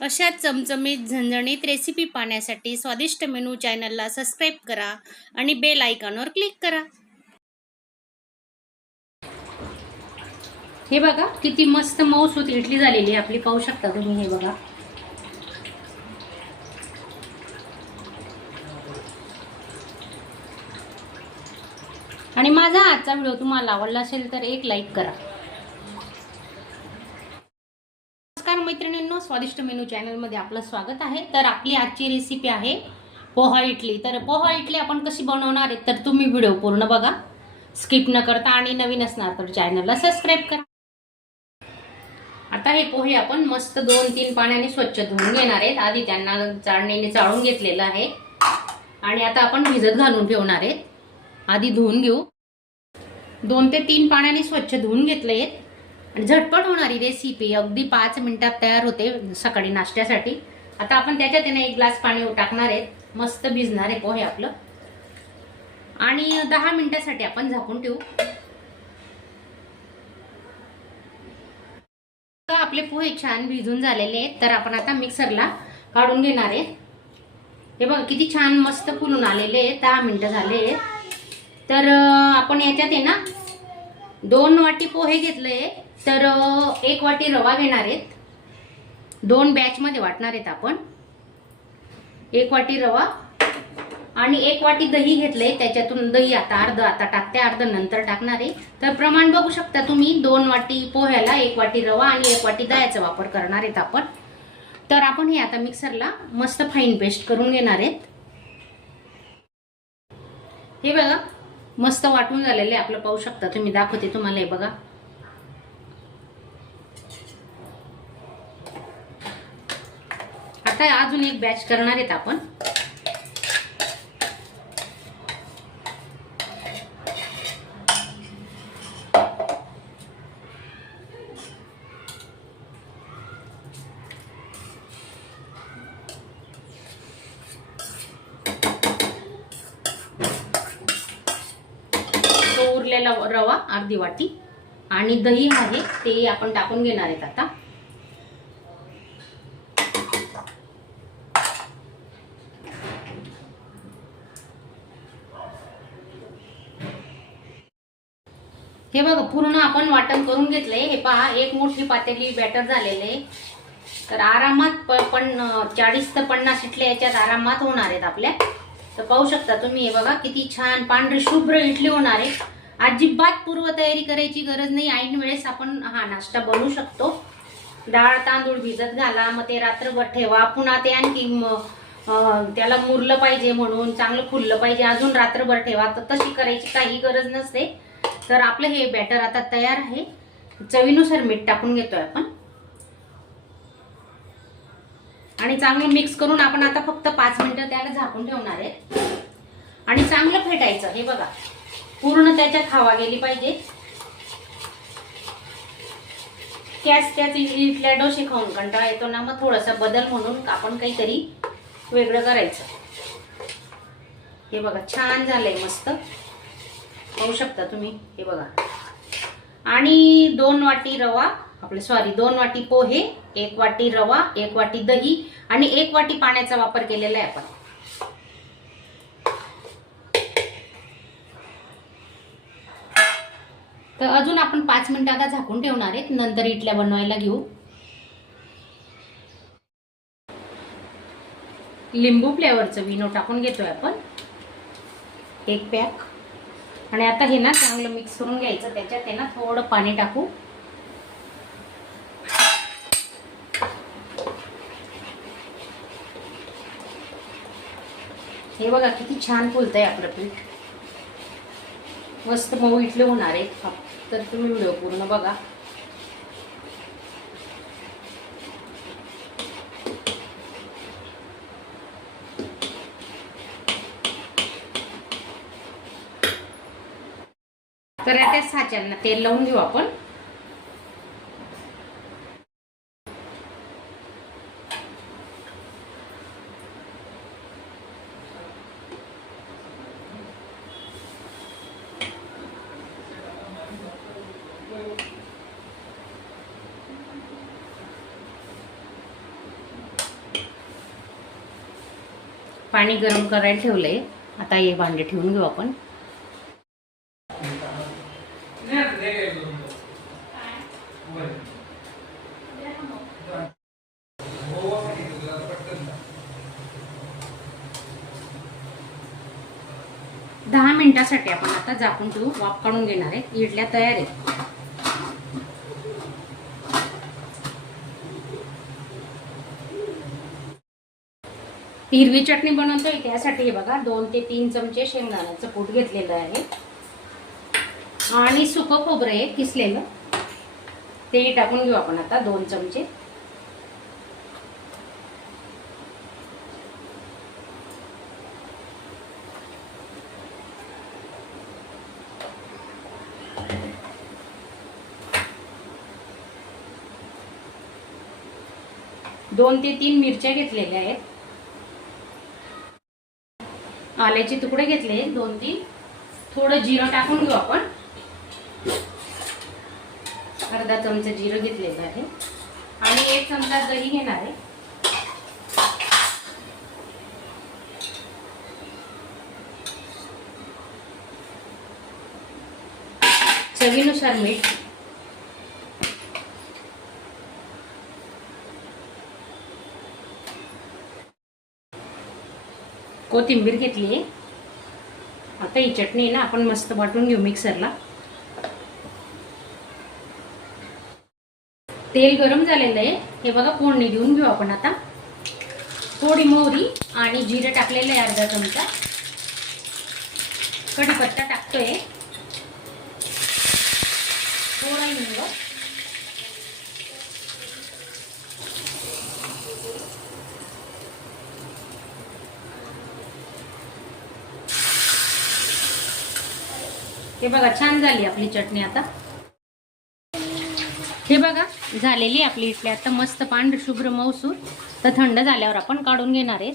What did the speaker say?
अशा चमचमीत झणझणीत रेसिपी पाहण्यासाठी स्वादिष्ट मेनू चॅनलला सबस्क्राईब करा आणि बेल आयकॉनवर क्लिक करा। हे बघा किती मस्त मऊसूत इडली झालेली आहे आपली, पाहू शकता तुम्ही। हे बघा आणि माझा आजचा व्हिडिओ तुम्हाला आवडला असेल तर एक लाईक करा। नमस्कार मैत्रिणींनो, स्वादिष्ट मेनू चॅनलमध्ये आपलं स्वागत आहे। तर आपली आजची रेसिपी आहे पोहा इडली। तर पोहा इडली आपण कशी बनवणार आहे तर तुम्ही व्हिडिओ पूर्ण बघा, स्किप न करता, आणि नवीन असणार तर चॅनलला सबस्क्राईब करा। आता हे पोहे आपण मस्त 2-3 पाण्याने स्वच्छ धुवून घेणार आहेत। आधी त्यांना चाळणीने चाळून घेतलेलं आहे आणि आता आपण भिजत घालून ठेवणार आहेत। आधी धुवून घेऊ। 2 ते 3 पाण्याने स्वच्छ धुवून घेतले आणि झटपट होणारी रेसिपी अगदी 5 मिनिटात तयार होते सकाळी नाश्त्यासाठी। आता आपण त्याच्यात 1 ग्लास पाणी टाकणार आहेत। मस्त भिजणार आहे पोहे आपलं आणि 10 मिनिटासाठी आपण झाकून ठेवू। आपले पोहे छान भिजून झालेले आहेत, तर आपण आता मिक्सरला काढून घेणार आहे। हे बघा किती छान मस्त फुलून आलेले आहेत। 10 मिनिटं झाले। तर आपण याच्यात आहे ना 2 वाटी पोहे घेतले, तर 1 वाटी रवा घेणार आहेत। 2 बॅच मध्ये वाटणार आहेत आपण। 1 वाटी रवा आणि 1 वाटी दही घेतले, त्याच्यातून दही आता अर्ध टाकते, अर्ध नंतर टाकणार आहे। तर प्रमाण बघू शकता तुम्ही, 2 वाटी पोह्याला 1 वाटी रवा आणि 1 वाटी दह्याचा वापर करणार आहेत आपण। तर आपण हे आता मिक्सरला मस्त फाईन पेस्ट करून घेणार आहेत। हे बघा मस्त वाटून झालेले आपलं, पाहू शकता तुम्ही, दाखवते तुम्हाला। हे बघा आता अजून एक बॅच करणार आहेत आपण। उरलेला रवा अर्धी वाटी आणि दही आहे ते आपण टाकून घेणार आहेत आता। हे बघा पूर्ण आपण वाटण करून घेतलंय। हे पहा, 1 मोठी पातेली बॅटर झालेले, तर आरामात 40 ते 50 इडल्या याच्यात आरामात होणार आहेत आपल्या। तर पाहू शकता तुम्ही, हे बघा किती छान पांढरी शुभ्र इडली होणार आहे। अजिबात पूर्व तयारी करायची गरज नाही, ऐन वेळेस आपण हा नाश्ता बनवू शकतो। डाळ तांदूळ भिजत घाला, मग ते रात्रभर ठेवा, पुन्हा ते आणखी त्याला मुरलं पाहिजे म्हणून, चांगलं फुललं पाहिजे अजून रात्रभर ठेवा, तर तशी करायची काही गरज नसते। तर आपलं हे बॅटर आता तयार आहे। चवीनुसार मीठ टाकून घेतोय आपण आणि चांगलं मिक्स करून आपण आता फक्त 5 मिनिटं त्याला झाकून ठेवणार आहे आणि चांगलं फेटायचं। हे बघा पूर्ण त्याच्यात हवा गेली पाहिजे। त्याच इडल्या डोसे खाऊन कंटाळा येतो ना, मग थोडासा बदल म्हणून आपण काहीतरी वेगळं करायचं। हे बघा छान झालंय मस्त, पाहू शकता तुम्ही। हे बघा आणि 2 वाटी रवा आपले 2 वाटी पोहे, 1 वाटी रवा, 1 वाटी दही आणि 1 वाटी पाण्याचा वापर केलेला आहे आपण। तर अजून आपण 5 मिनिटं आता झाकून ठेवणार आहेत, नंतर इडल्या बनवायला घेऊ। लिंबू फ्लेवरचं विनो टाकून घेतोय आपण 1 पॅक आणि आता हे ना चांगलं मिक्स करून घ्यायचं। त्याच्यात आहे ना थोडं पाणी टाकू। हे बघा किती छान फुलतंय आपलं पीठ, मस्त मऊ इडली होणार आहे। तर तुम्ही व्हिडिओ पूर्ण बघा। तर त्या साच्यांना तेल लावून घेऊ आपण। पाणी गरम करायला ठेवलंय. आता हे भांडे ठेवून घेऊ आपण. दहा मिनिटासाठी आपण आता झाकून ठेवू. वाफ काढून घेणार आहे. इडल्या तयार आहेत. हिरवी चटणी बनवतोय त्यासाठी हे बघा 2 ते 3 चमचे शेंगदाण्याचं कूट घेतलेलं आहे आणि सुकं खोबरं आहे किसलेलं, ते टाकून घेऊ आपण आता 2 चमचे. दोन ते 3 मिरच्या घेतलेल्या आहेत. आल्याचे तुकडे घेतले 2-3. थोडं जिरं टाकून घेऊ आपण. अर्धा चमचा जिरं घेतलेलं आहे आणि 1 चमचा दही घेणार आहे. चवीनुसार मीठ. कोथिंबीर घेतली आहे. आता ही चटणी ना आपण मस्त वाटून घेऊ मिक्सरला. तेल गरम झालेलं आहे. हे बघा फोडणी देऊन घेऊ आपण आता. थोडी मोहरी आणि जिरे टाकलेलं आहे अर्धा चमचा. कढीपत्ता टाकतोय. थोडा हिंग. हे बघा छान झाली आपली चटणी. आता हे बघा झालेली आपली इडली आता मस्त पांढरी शुभ्र मऊसूर. तर थंड झाल्यावर आपण काढून घेणार आहे.